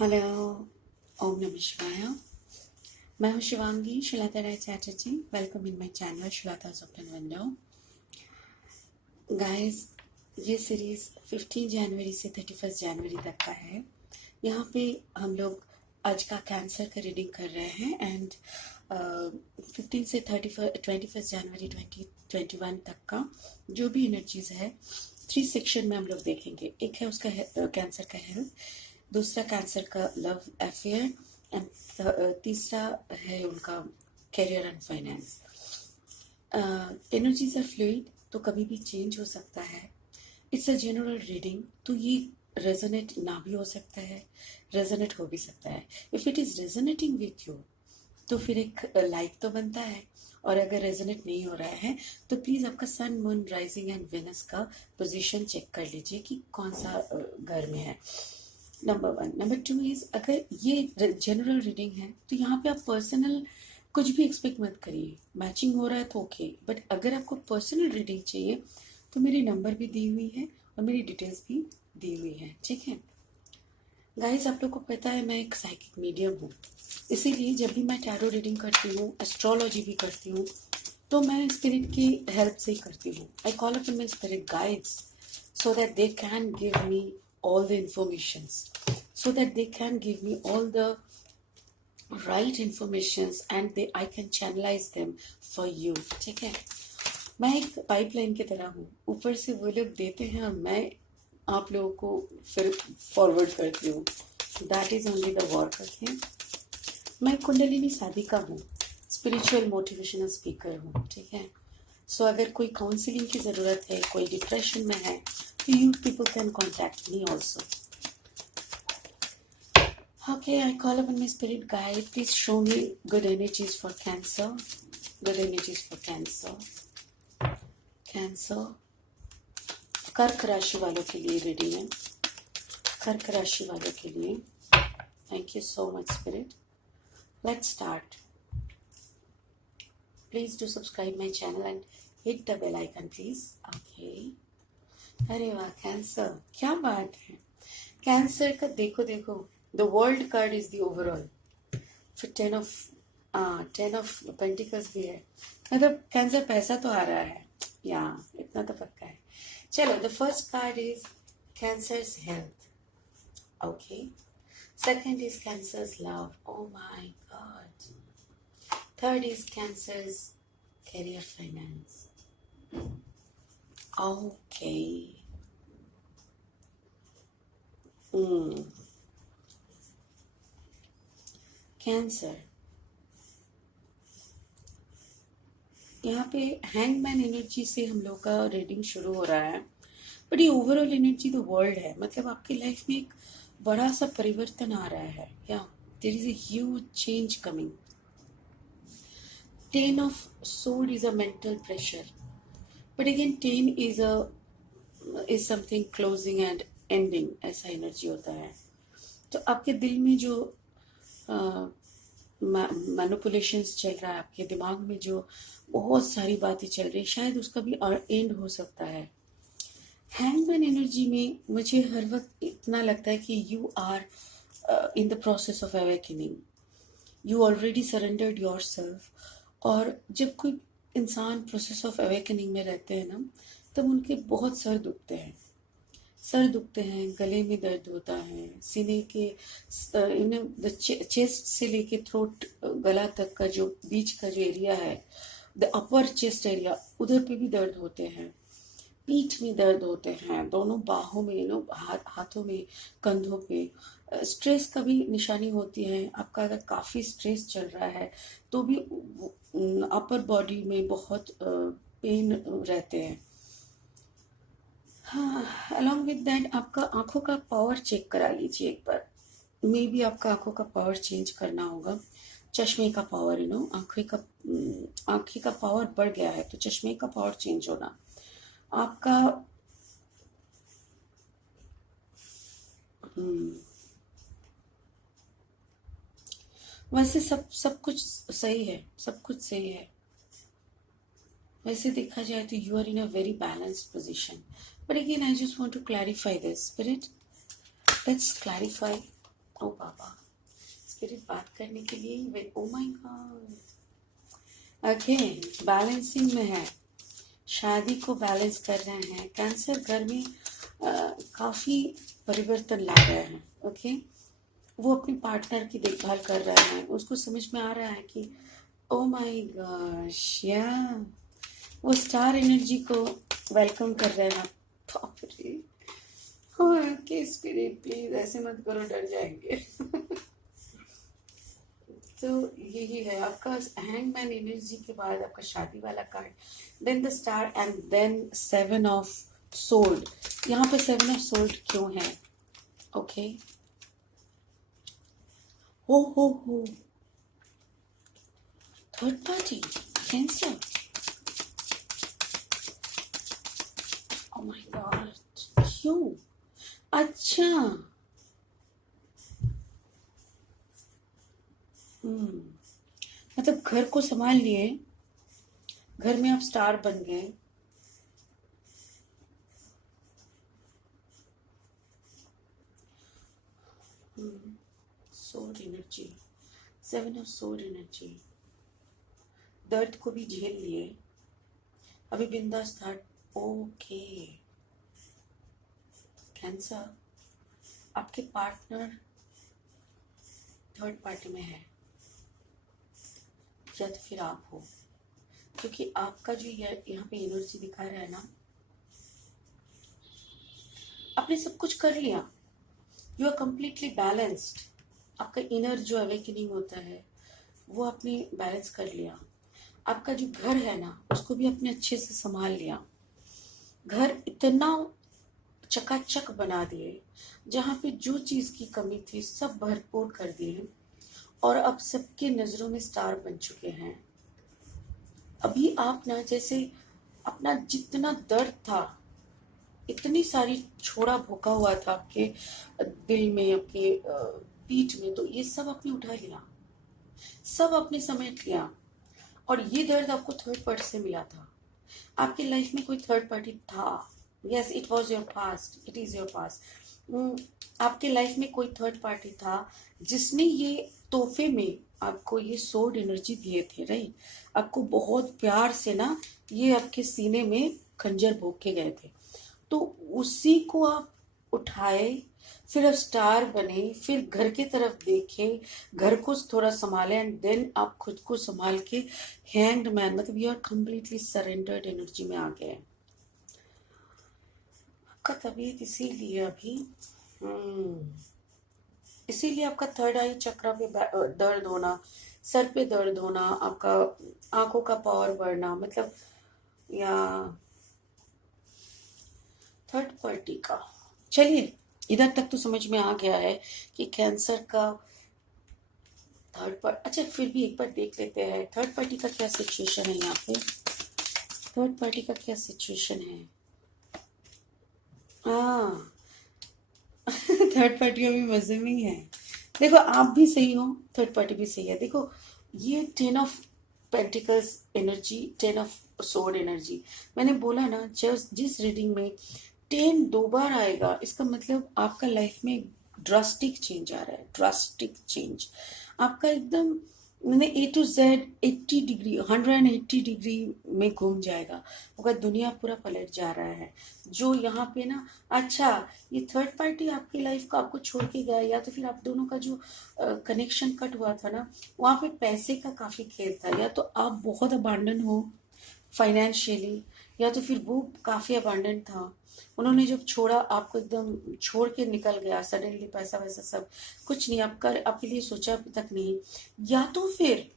Hello, ओम नमः शिवाय। मैं हूँ Shivangi Shilata Rai Chatterjee. Welcome in my channel Shilata's open window. Guys, ये सीरीज 15 जनवरी से 31 जनवरी तक का है। यहाँ पे हम लोग आज का कैंसर का रीडिंग कर रहे हैं एंड 15 से 21 जनवरी 2021 तक का जो भी एनर्जीज है 3 सेक्शन में हम लोग देखेंगे। एक है उसका कैंसर का हेल्थ, दूसरा कैंसर का लव अफेयर एंड तीसरा है उनका career and finance. Energies are fluid, तो कभी भी चेंज हो सकता है। इट्स अ जनरल रीडिंग, तो ये रेजोनेट ना भी हो सकता है, रेजोनेट हो भी सकता है। If it is resonating with you तो फिर एक लाइक तो बनता है, और अगर रेजोनेट नहीं हो रहा है तो प्लीज आपका sun moon rising and Venus का पोजीशन चेक कर लीजिए कि कौन सा घर में है। नंबर 1। नंबर 2 इज, अगर ये जनरल रीडिंग है तो यहाँ पे आप पर्सनल कुछ भी एक्सपेक्ट मत करिए। मैचिंग हो रहा है तो ओके, बट अगर आपको पर्सनल रीडिंग चाहिए तो मेरी नंबर भी दी हुई है और मेरी डिटेल्स भी दी हुई है, ठीक है। गाइस, आप लोग को पता है मैं एक साइकिक मीडियम हूँ, इसीलिए जब भी मैं टैरो रीडिंग करती हूँ, एस्ट्रोलॉजी भी करती हूँ, तो मैं स्पिरिट की हेल्प से ही करती हूँ। I call upon my spirit guides so that they can give me all the informations, so that they can give me all the right informations and they I can channelize them for you, ठीक है। मैं एक pipeline की तरह हूँ, ऊपर से वो लोग देते हैं और मैं आप लोगों को फिर फॉरवर्ड करती हूँ। That is only the work, okay. मैं कुंडलिनी साधिका हूँ, स्पिरिचुअल मोटिवेशनल स्पीकर हूँ, ठीक है। सो अगर कोई काउंसलिंग की ज़रूरत है, कोई डिप्रेशन में है, तो you people can contact me also. Okay, I call upon my spirit guide. Please show me good energies for Cancer. Good energies for Cancer. Cancer. कर्क राशि वालों के लिए रीडिंग है। कर्क राशि वालों के लिए thank you so much spirit. Let's start. Please do subscribe my channel and hit the bell icon please. Okay. अरे वाह, कैंसर, क्या बात है। कैंसर का देखो the world card is the overall. फिर 10 ऑफ पेंटिकल्स भी है, मतलब कैंसर पैसा तो आ रहा है, या इतना तो पक्का है। चलो, the first card is cancers health, okay. Second is cancers love, O my God. Third is cancers career finance, okay. Cancer, यहाँ पे हैंगमैन एनर्जी से हम लोग का रीडिंग शुरू हो रहा है, बट ये ओवरऑल एनर्जी द वर्ल्ड है, मतलब आपकी लाइफ में एक बड़ा सा परिवर्तन आ रहा है, या there is a huge change coming. 10 of swords is a mental pressure, but again 10 is something closing and ending, ऐसा एनर्जी होता है। तो आपके दिल में जो मैनिपुलेशंस चल रहा है, आपके दिमाग में जो बहुत सारी बातें चल रही है, शायद उसका भी एंड हो सकता है। हैंगमैन एनर्जी में मुझे हर वक्त इतना लगता है कि you are in the process of awakening, you already surrendered your self. और जब कोई इंसान प्रोसेस ऑफ अवेकनिंग में रहते हैं ना, तब उनके बहुत सर दुखते हैं, गले में दर्द होता है, सीने के चेस्ट से लेके थ्रोट गला तक का जो बीच का जो एरिया है, द अपर चेस्ट एरिया, उधर पे भी दर्द होते हैं, पीठ में दर्द होते हैं, दोनों बाहों में, हाथों में, कंधों पे। स्ट्रेस का भी निशानी होती है। आपका अगर काफ़ी स्ट्रेस चल रहा है तो भी अपर बॉडी में बहुत पेन रहते हैं। हाँ, अलॉन्ग विद दैट आपका आंखों का पावर चेक करा लीजिए एक बार। मे बी आपका आंखों का पावर चेंज करना होगा, चश्मे का पावर, आंखें का पावर बढ़ गया है तो चश्मे का पावर चेंज होना आपका। वैसे सब कुछ सही है, सब कुछ सही है। वैसे देखा जाए तो you are in a very balanced position, but again I just want to clarify this spirit. Let's clarify ओ बाबा, स्पिरिट बात करने के लिए वे, oh my god. Okay, balancing में है, शादी को बैलेंस कर रहे हैं। कैंसर घर में काफी परिवर्तन ला रहे हैं। ओके, वो अपने पार्टनर की देखभाल कर रहे हैं, उसको समझ में आ रहा है कि ओ माय गॉश, या वो स्टार एनर्जी को वेलकम कर रहे हैं। बाप रे, ओके स्पिरिट प्लीज ऐसे मत करो, डर जाएंगे। तो यही है आपका हैंगमैन एनर्जी के बाद आपका शादी वाला card, then the star and then 7 of swords. यहाँ पे 7 ऑफ सोल्ड क्यों है? ओके, हो third party Cancer, oh my God, क्यों? अच्छा, मतलब घर को संभाल लिए, घर में आप स्टार बन गए। Sword energy, 7 of sword energy, दर्द को भी झेल लिए, अभी बिंदास था। ओके, कैंसर आपके पार्टनर थर्ड पार्टी में है या तो फिर आप हो, क्योंकि आपका जो यहाँ पे एनर्जी दिखा रहा है ना, आपने सब कुछ कर लिया, यू आर कंप्लीटली बैलेंस्ड। आपका इनर जो अवेकनिंग होता है वो आपने बैलेंस कर लिया। आपका जो घर है ना, उसको भी आपने अच्छे से संभाल लिया। घर इतना चकाचक बना दिए, जहाँ पे जो चीज की कमी थी सब भरपूर कर दिए, और अब सबके नजरों में स्टार बन चुके हैं। अभी आप ना जैसे अपना जितना दर्द था, इतनी सारी छोड़ा भोका हुआ था आपके दिल में, आपके पीठ में, तो ये सब आपने उठा लिया, सब आपने समेट लिया। और ये दर्द आपको थर्ड पार्टी से मिला था। आपकी लाइफ में कोई थर्ड पार्टी था, yes it was your past, it is your past. आपके लाइफ में कोई थर्ड पार्टी था जिसने ये तोहफे में आपको ये सोर्ड एनर्जी दिए थे, राइट? आपको बहुत प्यार से ना ये आपके सीने में खंजर भोग के गए थे, तो उसी को आप उठाए, फिर आप स्टार बने, फिर घर की तरफ देखे, घर को थोड़ा संभाले, एंड देन आप खुद को संभाल के हैंग्ड मैन, मतलब you are completely surrendered energy में आ गए। आपका तबीयत इसीलिए अभी इसीलिए आपका थर्ड आई चक्र पे दर्द होना, सर पे दर्द होना, आपका आंखों का पावर बढ़ना, मतलब या थर्ड पार्टी का। चलिए, इधर तक तो समझ में आ गया है कि कैंसर का थर्ड पार्टी। अच्छा, फिर भी एक बार देख लेते हैं थर्ड पार्टी का क्या सिचुएशन है यहाँ पे। थर्ड पार्टी का क्या सिचुएशन है? हाँ, थर्ड पार्टी अभी मजे में ही है। देखो, आप भी सही हो, थर्ड पार्टी भी सही है। देखो, ये 10 of pentacles energy, 10 of sword energy, मैंने बोला ना, जिस रीडिंग में 10 दो बार आएगा, इसका मतलब आपका लाइफ में ड्रास्टिक चेंज आ रहा है, ड्रास्टिक चेंज। आपका एकदम मैंने A to Z 80 degree, 180 degree में घूम जाएगा, आपका दुनिया पूरा पलट जा रहा है। जो यहाँ पे ना, अच्छा, ये थर्ड पार्टी आपकी लाइफ को आपको छोड़ के गया, या तो फिर आप दोनों का जो कनेक्शन कट हुआ था ना, वहाँ पे पैसे का काफी खेल था, या तो आप बहुत अबांडन हो फाइनेंशियली, या तो फिर वो काफी अबांडन था। उन्होंने जब छोड़ा, आपको एकदम छोड़ के निकल गया सडनली, पैसा वैसा सब कुछ नहीं, आपके लिए सोचा तक नहीं। या तो फिर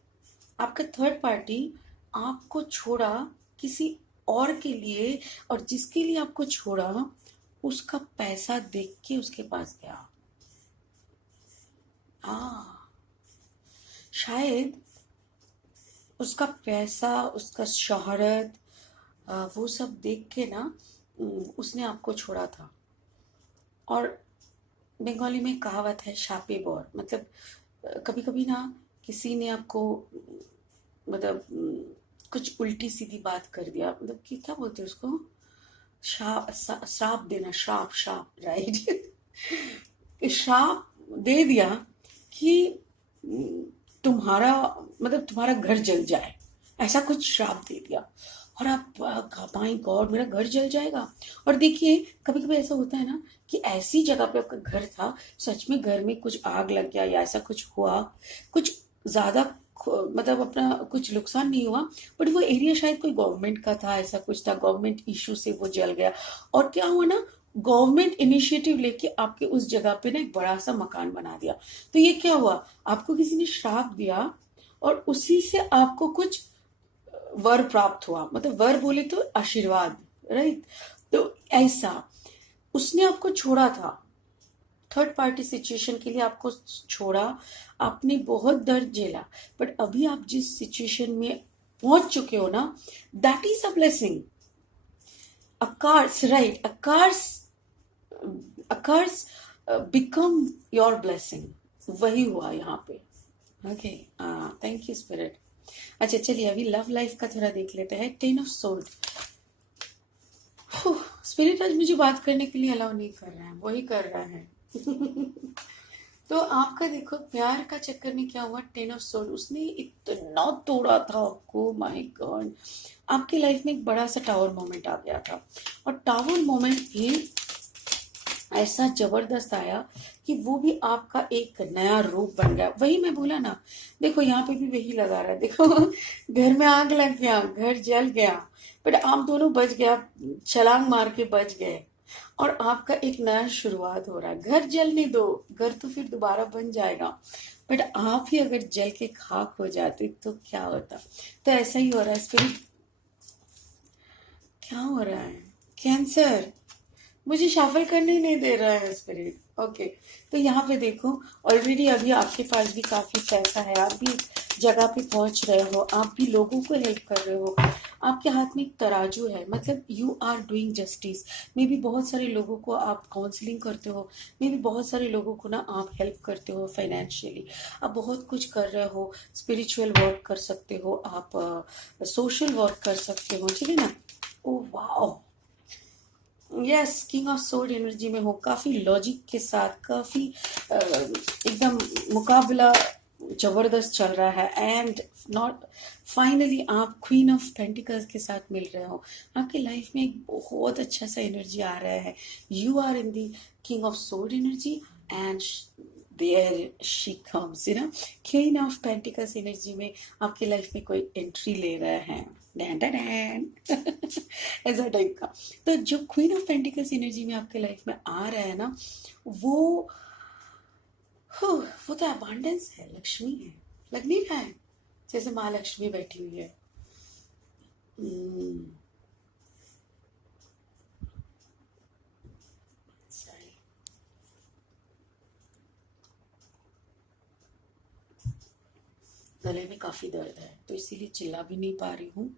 आपका थर्ड पार्टी आपको छोड़ा किसी और के लिए, और जिसके लिए आपको छोड़ा उसका पैसा देख के उसके पास गया। हाँ, शायद उसका पैसा, उसका शोहरत, वो सब देख के ना उसने आपको छोड़ा था। और बंगाली में कहावत है शापे बोर, मतलब कभी कभी ना किसी ने आपको मतलब कुछ उल्टी सीधी बात कर दिया, मतलब कि क्या बोलते हैं उसको, श्राप देना, श्राप, श्राप, राइट? श्राप दे दिया कि तुम्हारा मतलब तुम्हारा घर जल जाए, ऐसा कुछ श्राप दे दिया। और आप माई गॉड मेरा घर जल जाएगा। और देखिए कभी कभी ऐसा होता है ना कि ऐसी जगह पे आपका घर था, सच में घर में कुछ आग लग गया या ऐसा कुछ हुआ, कुछ ज्यादा मतलब अपना कुछ नुकसान नहीं हुआ, बट वो एरिया शायद कोई गवर्नमेंट का था, ऐसा कुछ था, गवर्नमेंट इशू से वो जल गया। और क्या हुआ ना, गवर्नमेंट इनिशिएटिव लेके आपके उस जगह पे ना एक बड़ा सा मकान बना दिया। तो ये क्या हुआ, आपको किसी ने श्राप दिया और उसी से आपको कुछ वर प्राप्त हुआ, मतलब वर बोले तो आशीर्वाद, राइट। तो ऐसा उसने आपको छोड़ा था, थर्ड पार्टी सिचुएशन के लिए आपको छोड़ा, आपने बहुत दर्द झेला, बट अभी आप जिस सिचुएशन में पहुंच चुके हो ना, that is a blessing, a curse, right, a curse become your blessing, वही हुआ यहाँ पे। Okay, thank you spirit. अच्छा चलिए अभी लव लाइफ का थोड़ा देख लेते हैं। 10 ऑफ सोल्ड। स्पिरिट आज मुझे बात करने के लिए अलाउ नहीं कर रहा है, वही कर रहा है। तो आपका देखो प्यार का चक्कर में क्या हुआ, 10 ऑफ सोल्ड, उसने इतना तोड़ा था आपको, माय गॉड। आपकी लाइफ में एक बड़ा सा टावर मोमेंट आ गया था, और टावर मोमेंट भी ऐसा जबरदस्त आया कि वो भी आपका एक नया रूप बन गया। वही मैं बोला ना, देखो यहाँ पे भी वही लगा रहा है, देखो घर में आग लग गया, घर जल गया, बट आप दोनों बच गया, छलांग मार के बच गए, और आपका एक नया शुरुआत हो रहा है। घर जलने दो, घर तो फिर दोबारा बन जाएगा, बट आप ही अगर जल के खाक हो जाते तो क्या होता। तो ऐसा ही हो रहा है स्पिरिट। क्या हो रहा है, कैंसर, मुझे शाफल करने ही नहीं दे रहा है स्पिरिट। ओके, तो यहाँ पे देखो ऑलरेडी अभी आपके पास भी काफी पैसा है, आप भी जगह पे पहुंच रहे हो, आप भी लोगों को हेल्प कर रहे हो, आपके हाथ में एक तराजू है, मतलब यू आर डूइंग जस्टिस। मे भी बहुत सारे लोगों को आप काउंसलिंग करते हो, मे भी बहुत सारे लोगों को ना आप हेल्प करते हो फाइनेंशियली, आप बहुत कुछ कर रहे हो, स्पिरिचुअल वर्क कर सकते हो, आप सोशल वर्क कर सकते हो, ठीक है ना। Oh wow, yes, king of sword energy में हो, काफी लॉजिक के साथ, काफी एकदम मुकाबला जबरदस्त चल रहा है, एंड नॉट फाइनली आप क्वीन ऑफ पेंटिकल्स के साथ मिल रहे हो। आपकी लाइफ में एक बहुत अच्छा सा एनर्जी आ रहा है, you are in the king of sword energy, and there she comes, you know, queen of pentacles energy में आपकी लाइफ में कोई एंट्री ले रहा है, डैन डैन डैन ऐसा टाइप का। तो जो क्वीन ऑफ पेंटिकल्स एनर्जी में आपके लाइफ में आ रहा है ना, वो वो तो अबांडेंस है, लक्ष्मी है, लग नहीं रहा है जैसे माँ लक्ष्मी बैठी हुई है। Sorry. गले में काफी दर्द है तो इसीलिए चिल्ला भी नहीं पा रही हूँ।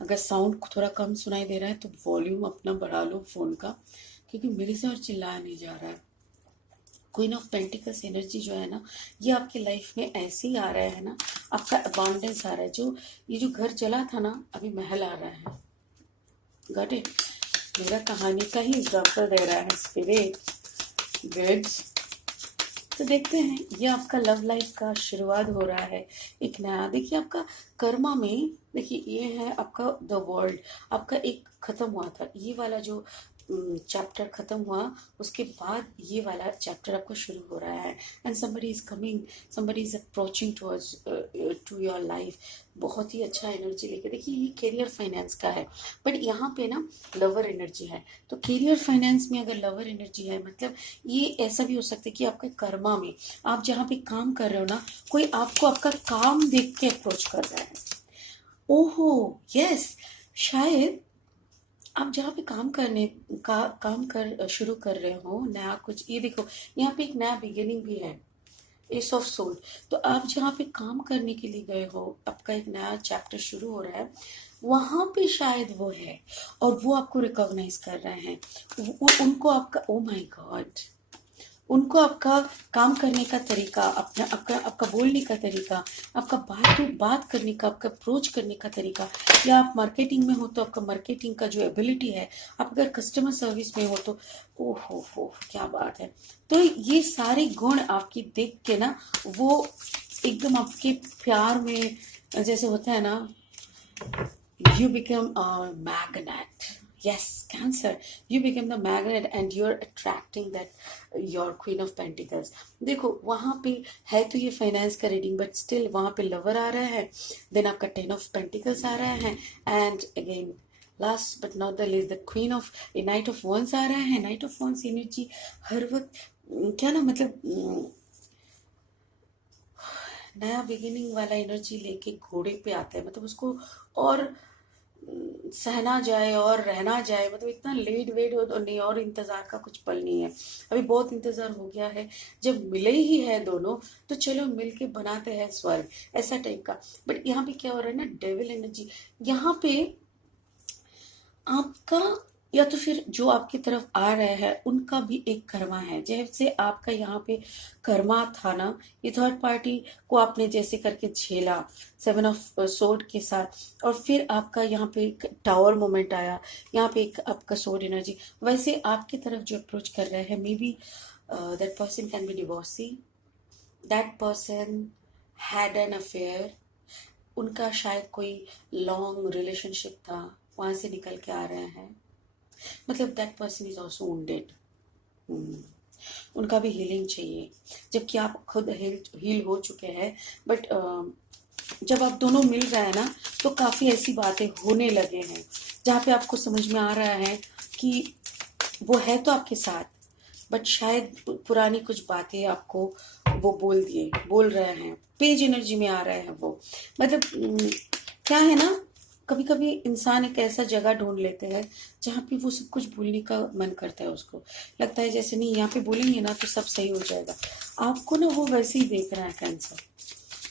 अगर साउंड थोड़ा कम सुनाई दे रहा है तो वॉल्यूम अपना बढ़ा लो फोन का, क्योंकि मेरे से और चिल्लाया नहीं जा रहा है। क्वीन ऑफ पेंटिकल्स एनर्जी जो है ना, ये आपकी लाइफ में ऐसे ही आ रहा है ना, आपका अबांडेंस आ रहा है। जो ये जो घर चला था ना, अभी महल आ रहा है। गॉट इट, मेरा कहानी का ही एग्जाम्पल दे रहा है स्पिरिट। गुड, तो देखते हैं, ये आपका लव लाइफ का शुरुआत हो रहा है एक नया। देखिए आपका कर्मा में, देखिए ये है आपका द वर्ल्ड, आपका एक खत्म हुआ था, ये वाला जो चैप्टर खत्म हुआ, उसके बाद ये वाला चैप्टर आपका शुरू हो रहा है, and somebody is coming, somebody is approaching towards to your life, बहुत ही अच्छा एनर्जी लेके। देखिए ये करियर फाइनेंस का है, बट यहाँ पे ना लवर एनर्जी है। तो करियर फाइनेंस में अगर लवर एनर्जी है, मतलब ये ऐसा भी हो सकता है कि आपके कर्मा में, आप जहाँ पे काम कर रहे हो ना, कोई आपको आपका काम देख के अप्रोच कर रहा है। ओहो यस, शायद आप जहाँ पे काम कर शुरू कर रहे हो नया कुछ, ये देखो यहाँ पे एक नया बिगिनिंग भी है, एस ऑफ सोल। तो आप जहाँ पे काम करने के लिए गए हो, आपका एक नया चैप्टर शुरू हो रहा है, वहां पे शायद वो है, और वो आपको रिकॉग्नाइज कर रहे हैं, उनको आपका, ओ माय गॉड, उनको आपका काम करने का तरीका, अपना आपका आपका बोलने का तरीका, आपका बात करने का, आपका अप्रोच करने का तरीका, या आप मार्केटिंग में हो तो आपका मार्केटिंग का जो एबिलिटी है, आप अगर कस्टमर सर्विस में हो तो ओहो क्या बात है। तो ये सारे गुण आपकी देख के ना वो एकदम आपके प्यार में, जैसे होता है ना, you become a magnet. Yes, Cancer, you become the magnet and you're attracting that your Queen of Pentacles. देखो वहां पे है तो ये फाइनेंस का रीडिंग, बट स्टिल वहां पे लवर आ रहा है, देन आपका 10 ऑफ पेंटिकल्स आ रहा है, and again last but not the least the queen of knight of wands आ रहा है। नाइट ऑफ वंस एनर्जी हर वक्त क्या ना, मतलब नया बिगिनिंग वाला एनर्जी लेके घोड़े पे आता है, मतलब उसको और सहना जाए और रहना जाए, मतलब इतना लेट वेट हो तो नहीं, और इंतजार का कुछ पल नहीं है, अभी बहुत इंतजार हो गया है, जब मिले ही है दोनों तो चलो मिलके बनाते हैं स्वर्ग, ऐसा टाइप का। बट यहाँ पे क्या हो रहा है ना, डेविल एनर्जी यहाँ पे आपका, या तो फिर जो आपकी तरफ आ रहे हैं उनका भी एक कर्मा है, जैसे आपका यहाँ पे कर्मा था ना, ये थर्ड पार्टी को आपने जैसे करके झेला 7 ऑफ सोर्ड के साथ, और फिर आपका यहाँ पे एक टावर मोमेंट आया, यहाँ पे एक आपका सोर्ड एनर्जी, वैसे आपकी तरफ जो अप्रोच कर रहे हैं, may be that person can be divorcee, that person had an affair, उनका शायद कोई लॉन्ग रिलेशनशिप था, वहां से निकल के आ रहे हैं, मतलब that person is also wounded, उनका भी हीलिंग चाहिए, जबकि आप खुद हील हो चुके हैं, बट जब आप दोनों मिल रहे हैं ना तो काफ़ी ऐसी बातें होने लगे हैं जहाँ पे आपको समझ में आ रहा है कि वो है तो आपके साथ, बट शायद पुरानी कुछ बातें आपको वो बोल रहे हैं, पेज एनर्जी में आ रहे हैं वो, मतलब क्या है ना, कभी कभी इंसान एक ऐसा जगह ढूंढ लेते हैं जहाँ पे वो सब कुछ भूलने का मन करता है, उसको लगता है जैसे नहीं यहाँ पे बोलेंगे ना तो सब सही हो जाएगा, आपको ना वो वैसे ही देख रहा है कैंसर,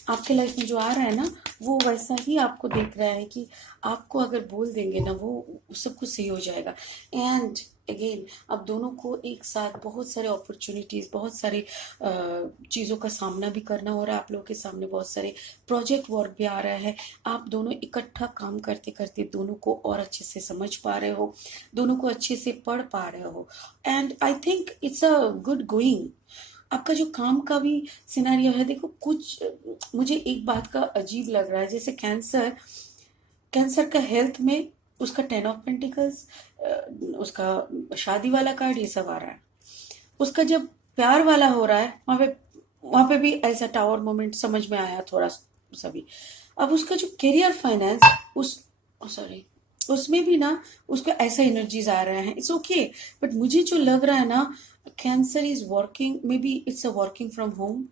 आपके लाइफ में जो आ रहा है ना वो वैसा ही आपको देख रहा है कि आपको अगर बोल देंगे ना वो सब कुछ सही हो जाएगा। एंड अगेन अब दोनों को एक साथ बहुत सारे अपॉर्चुनिटीज, बहुत सारे चीज़ों का सामना भी करना हो रहा है, आप लोगों के सामने बहुत सारे प्रोजेक्ट वर्क भी आ रहा है, आप दोनों इकट्ठा काम करते करते दोनों को और अच्छे से समझ पा रहे हो, दोनों को अच्छे से पढ़ पा रहे हो, and I think it's a good going. आपका जो काम का भी सिनेरियो है, देखो कुछ मुझे एक बात का अजीब लग रहा है, जैसे कैंसर, कैंसर का हेल्थ में उसका 10 ऑफ पेंटिकल्स, उसका शादी वाला कार्ड ये सब आ रहा है, उसका जब प्यार वाला हो रहा है वहां पे भी ऐसा टावर मोमेंट समझ में आया थोड़ा सभी। अब उसका जो करियर फाइनेंस उस सॉरी उसमें भी ना उसका ऐसा एनर्जीज आ रहे हैं, इट्स ओके, बट मुझे जो लग रहा है ना, cancer is working, may be it's a working from home,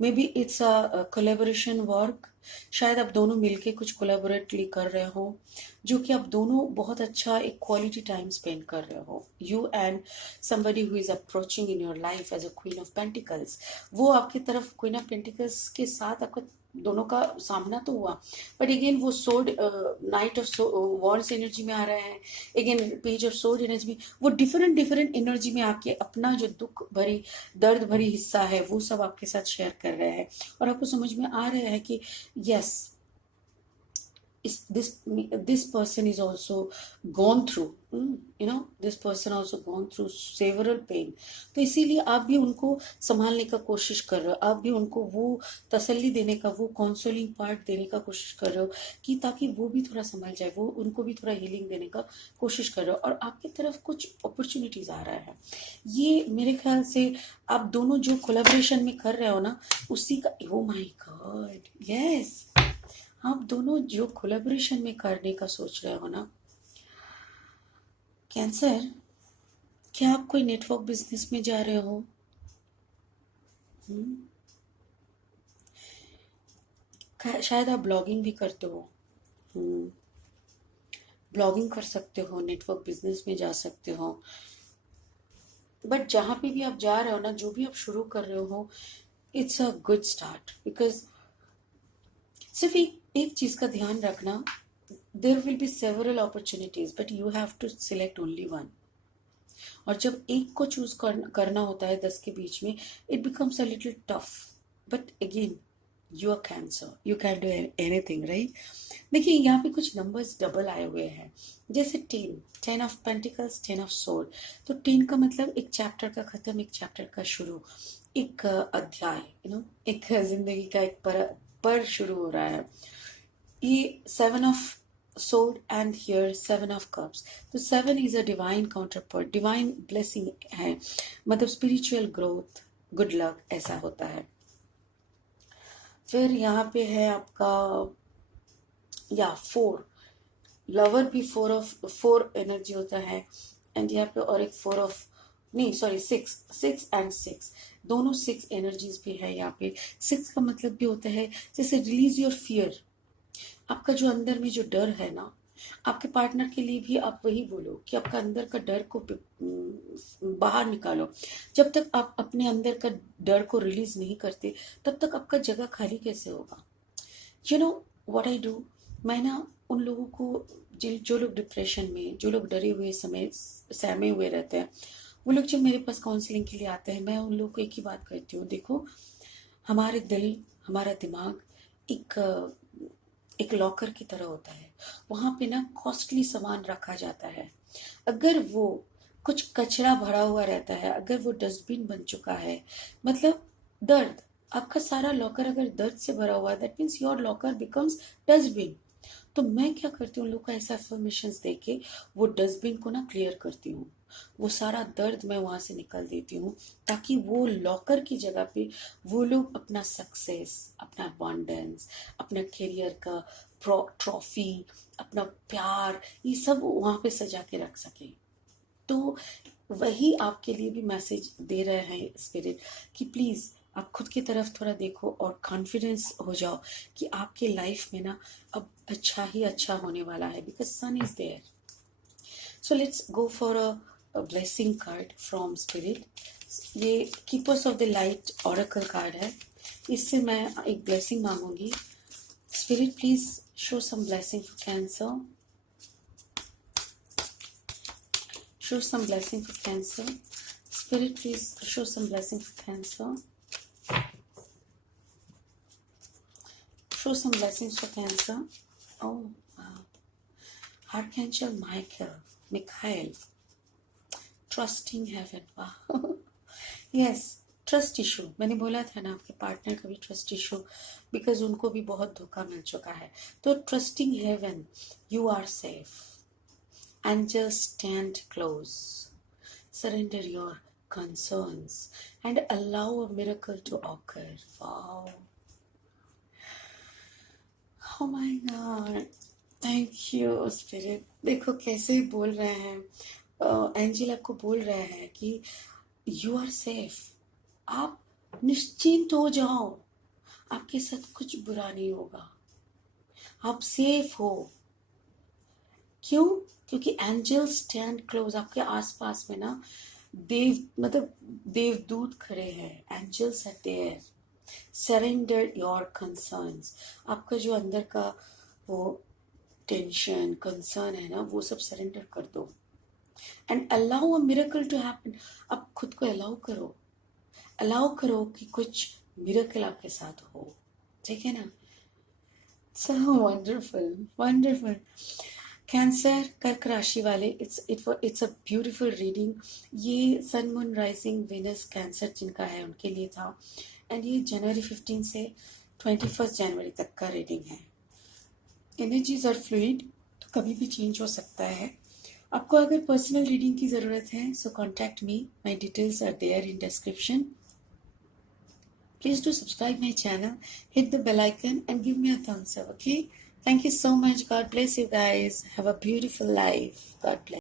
may be it's a collaboration work, शायद आप दोनों मिलके कुछ कोलेबोरेटली कर रहे हो, जो कि आप दोनों बहुत अच्छा एक क्वालिटी टाइम स्पेंड कर रहे हो, you and somebody who is approaching in your life as a queen of pentacles, वो आपकी तरफ क्वीन ऑफ पेंटिकल्स के साथ आपका दोनों का सामना तो हुआ, बट अगेन वो सोड नाइट ऑफ वॉर्स एनर्जी में आ रहा है, अगेन पेज ऑफ सोड एनर्जी में, वो डिफरेंट डिफरेंट एनर्जी में आके अपना जो दुख भरी दर्द भरी हिस्सा है वो सब आपके साथ शेयर कर रहे हैं, और आपको समझ में आ रहा है कि yes this person is also gone through, this person also gone through several pain, तो इसीलिए आप भी उनको संभालने का कोशिश कर रहे हो, आप भी उनको वो तसल्ली देने का, वो काउंसलिंग पार्ट देने का कोशिश कर रहे हो कि ताकि वो भी थोड़ा संभल जाए, वो उनको भी थोड़ा हीलिंग देने का कोशिश कर रहे हो, और आपकी तरफ कुछ अपॉर्चुनिटीज आ रहा है, ये मेरे ख्याल से आप दोनों जो कोलेबोरेशन में कर रहे हो ना उसी का, ओ माय गॉड यस, आप दोनों जो कोलेबोरेशन में करने का सोच रहे हो ना कैंसर, क्या आप कोई नेटवर्क बिजनेस में जा रहे हो? शायद आप ब्लॉगिंग भी करते हो, ब्लॉगिंग कर सकते हो, नेटवर्क बिजनेस में जा सकते हो, बट जहाँ पे भी आप जा रहे हो ना, जो भी आप शुरू कर रहे हो, it's a good start, because सिर्फ एक चीज का ध्यान रखना, there will be several opportunities but you have to select only one, और जब एक को चूज करना होता है 10 के बीच में, it becomes a little tough, but again you are Cancer, you can do anything, right. देखिए यहाँ पे कुछ नंबर्स डबल आए हुए हैं, जैसे 10 ऑफ पेंटिकल्स, 10 ऑफ सोर्ड। तो 10 का मतलब एक चैप्टर का खत्म, एक चैप्टर का शुरू, एक अध्याय, एक जिंदगी का एक पर शुरू हो रहा है। ये 7 of sword and here 7 of cups। तो 7 is a divine counterpart, divine blessing है, मतलब spiritual growth, good luck ऐसा होता है। फिर यहाँ पे है आपका या 4, लवर भी 4 एनर्जी होता है, एंड यहाँ पे और एक 4 ऑफ नहीं सॉरी 6 एंड 6 दोनों 6 एनर्जीज भी है यहाँ पे। 6 का मतलब भी होता है जैसे रिलीज योर फियर, आपका जो अंदर में जो डर है ना, आपके पार्टनर के लिए भी आप वही बोलो कि आपका अंदर का डर को बाहर निकालो। जब तक आप अपने अंदर का डर को रिलीज नहीं करते, तब तक आपका जगह खाली कैसे होगा। You know what I do, मैं ना उन लोगों को जो लोग डिप्रेशन में, जो लोग डरे हुए समय सहमे हुए रहते हैं, वो लोग जब मेरे पास काउंसलिंग के लिए आते हैं, मैं उन लोगों को एक ही बात कहती हूँ, देखो हमारे दिल, हमारा दिमाग एक लॉकर की तरह होता है, वहां पे ना कॉस्टली सामान रखा जाता है। अगर वो कुछ कचरा भरा हुआ रहता है, अगर वो डस्टबिन बन चुका है, मतलब दर्द, आपका सारा लॉकर अगर दर्द से भरा हुआ है, that means your locker becomes dustbin. तो मैं क्या करती हूँ, लोग को ऐसा अफर्मेशन दे के वो डस्टबिन को ना क्लियर करती हूँ, वो सारा दर्द मैं वहां से निकाल देती हूँ, ताकि वो लॉकर की जगह पे वो लोग अपना सक्सेस, अपना अबंडेंस, अपना करियर का ट्रॉफी, अपना प्यार, ये सब वहां पे सजा के रख सके। तो वही आपके लिए भी मैसेज दे रहे हैं स्पिरिट कि प्लीज आप खुद की तरफ थोड़ा देखो और कॉन्फिडेंस हो जाओ कि आपके लाइफ में ना अब अच्छा ही अच्छा होने वाला है, because sun is there. So let's go for a blessing card from spirit. ये keepers of the light oracle card है, इससे मैं एक ब्लेसिंग मांगूंगी। Spirit please show some blessing for Cancer, show some blessing for cancer. Spirit, please show some blessing for cancer. Show some blessings for cancer. Oh, wow. Archangel Michael, trusting heaven. Wow. Yes, trust issue, मैंने बोला था ना आपके partner का भी trust issue, because उनको भी बहुत धोखा मिल चुका है। तो trusting heaven, you are safe, angels stand close, surrender your concerns and allow a miracle to occur. Wow, oh my god, thank you spirit। देखो कैसे बोल रहे हैं, एंजल आपको बोल रहे हैं कि यू आर सेफ, आप निश्चिंत हो जाओ, आपके साथ कुछ बुरा नहीं होगा, आप सेफ हो। क्यों? क्योंकि एंजल स्टैंड क्लोज, आपके आसपास में ना देवदूत खड़े हैं, angels are there. Surrender your concerns, आपका जो अंदर का वो टेंशन कंसर्न है ना, वो सब सरेंडर कर दो and allow a miracle to happen. आप खुद को अलाउ करो कि कुछ मिरेकल आपके साथ हो, ठीक है ना। सो वंडरफुल कैंसर कर्क राशि वाले, इट्स अ ब्यूटीफुल रीडिंग। ये sun moon rising Venus Cancer जिनका है उनके लिए था, एंड ये जनवरी 15 से 21 जनवरी तक का रीडिंग है। एनर्जीज आर फ्लूइड, तो कभी भी चेंज हो सकता है। आपको अगर पर्सनल रीडिंग की ज़रूरत है, so contact me, my details are there in description. Please do subscribe my channel, hit the bell icon and give me a thumbs up, okay? Thank you so much. God bless you guys. Have a beautiful life. God bless.